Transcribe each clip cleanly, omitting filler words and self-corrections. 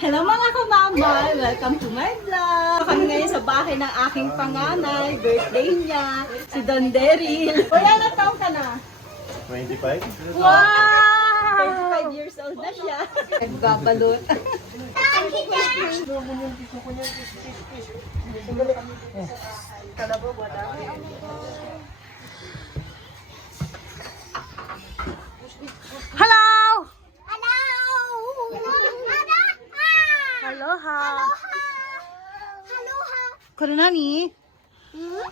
Hello mga kamambal! Welcome to my vlog! Kami ngayon sa bahay ng aking panganay. Birthday niya, si Don Daryl. Kuya, ilang taon ka na? 25? Wow! 35 years old na siya. Nagbabalot. Hello! Aloha! Aloha!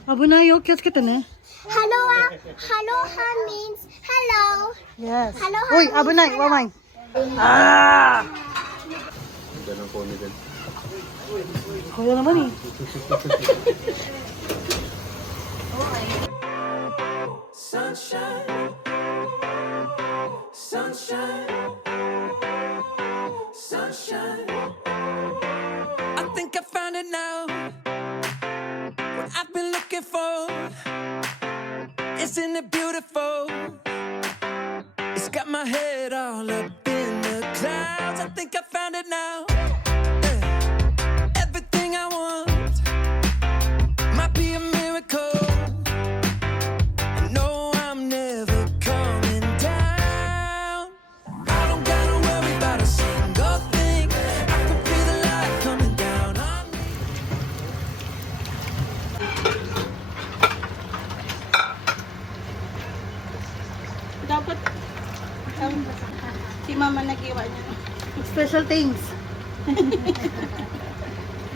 Abunayo, kiyotsuke ne. Aloha means hello. Yes. Aloha Uy, means abunay, hello. wamay. Ah! Ganun po ni Ben. Kuya naman eh. Sunshine, sunshine, sunshine. I think I found it now. What I've been looking for. Isn't it beautiful? It's got my head all up in the clouds. I think I found it now. Everything I want might be a miracle. No, I'm never coming down. I don't gotta worry about a single thing. I can feel the light coming down on me. Dapat si mama nag-iwa niya. Special things.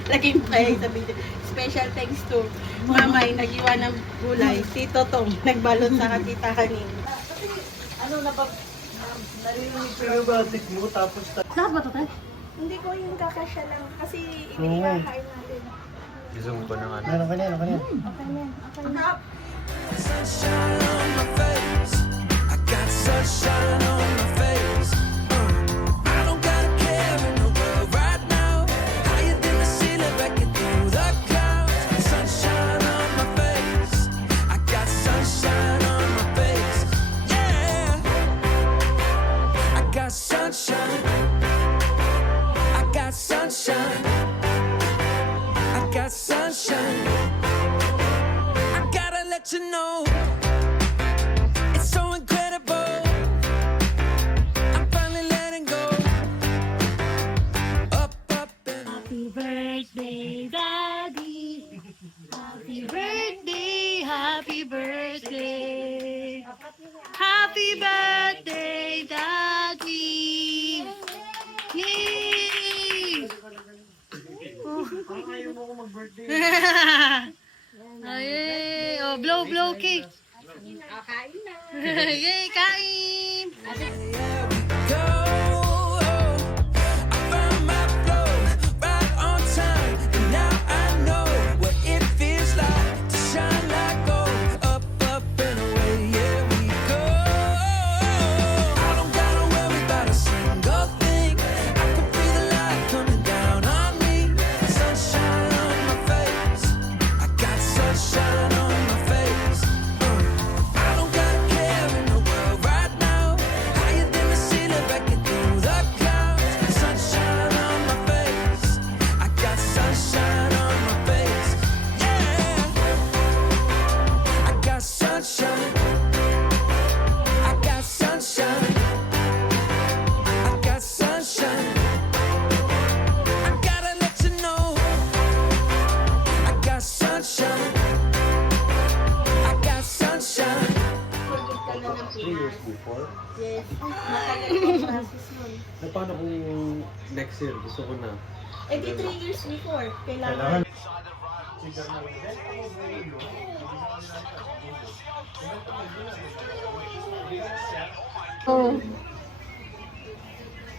Laging pa sa video. Special thanks to mamay nag-iwa ng gulay. Si Totong nagbalot sa katitahan niya. Ano na ba? Narinig ko yung batik mo tapos Lahat ba ito tayo? Hindi ko yung kakasya lang kasi Oo. iniihahain natin. Zoom ko ng ano. Ano ka niya? Okay na, okay na. Sunshine on my face. I got sunshine on my face. I don't got a care in the world right now. Higher than the ceiling, breaking through the clouds. Sunshine on my face. I got sunshine on my face. Yeah. I got sunshine. I got sunshine. I got sunshine. I gotta let you know, it's so incredible. I'm finally letting go. Up, up, and Happy birthday, Daddy. Happy birthday, happy birthday. Happy birthday, Daddy. Yay! Ay, oh, blow cake. Yay, kain! here we go. I found my flow right on time, and now I know what it feels like to shine like gold. Up, up, and away, here we go. I don't gotta worry about a single thing. I can feel the light coming down on me. Sunshine on my face. I got sunshine on my face. I don't got a care in the world right now. Higher than the ceiling, breaking through the clouds. Sunshine on my face. I got sunshine on my face. Yeah. I got sunshine. I got sunshine. I got sunshine. I gotta let you know. I got sunshine. I got sunshine. 3 years before. Yes. Matagal yung process yun. Na paano kung next year gusto ko na? Eh di 3 years before. Kailangan. Oh.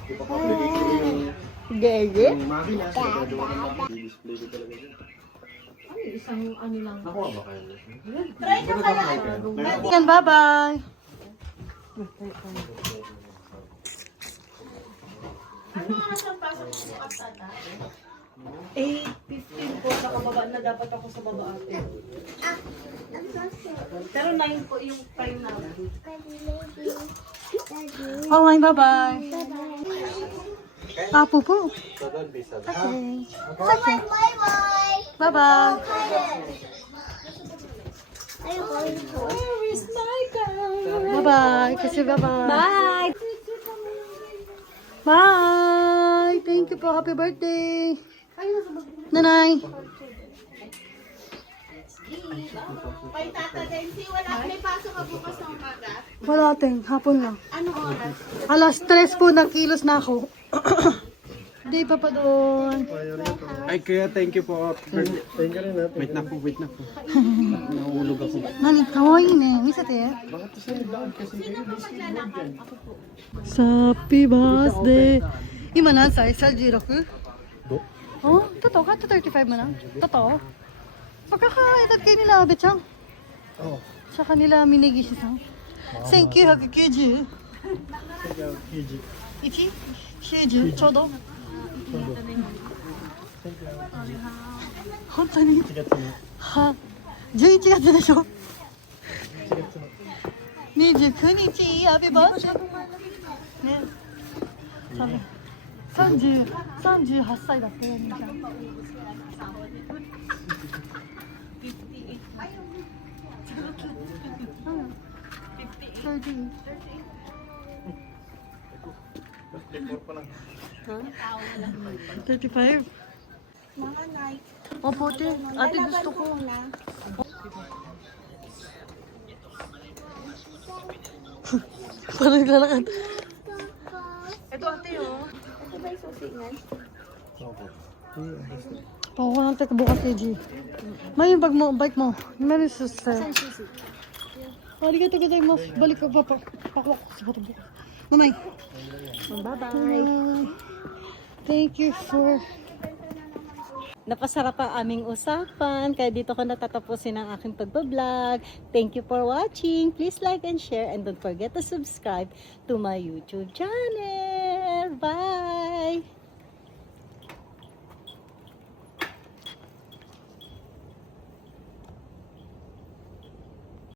Di ba pa-predict ko yung Gege? makina sa gagawa ng makina. Display ko talaga siya. Isang ano lang. Nakuha ba kayo? Try nyo kaya. Meron Yan, bye-bye. Ano oras ang pasok mo sa tata? 8:15 po, nakababa na dapat ako sa baba ate. Pero 9 po yung time namin. Oh, bye-bye. Apo po. So don't be sad. Okay. Bye bye. Bye-bye. Where's Michael? Bye-bye. Kasi bye-bye. Bye. Bye. Thank you po. Happy birthday. Nanay. Kay Tata Densi, may pasok ka bukas ng umaga. Wala ating. Hapon lang. Anong oras? Alas 3 po, nagkilos na ako. Hindi pa doon. Ay, kaya thank you po. Thank you rin natin. Wait na po. Nahulog ako. Nani, kawaii ne. Misate. Bakit sa nagdaan kasi kayo? Happy birthday. Ima何歳 36? ど Oh, totoo ka? 35 mo na? Totoo? Magkakaedad kayo nila, Abe Chang. Oo. Sa kanila, Minigisi-san. 1990? 1?90? ちょうど本当には11月でしょ29日アビバースね38歳だってよ兄ちゃん35? Mga night. Opo, te. Ate, gusto ko. Muna. Parang naglalakad. Ito, ate, oh. Ito ba yung susingan? Oo, ko lang teka bukas, KG. May yung bike mo. Meron yung susi. Arigatou gozaimasu. Balik ka pa. Pakuha ko sa bato bukas. Mamay. Bye-bye. Thank you for... Napasarap ang aming usapan, kaya dito ko natatapusin ang aking pagbablog. Thank you for watching. Please like and share and don't forget to subscribe to my YouTube channel. Bye!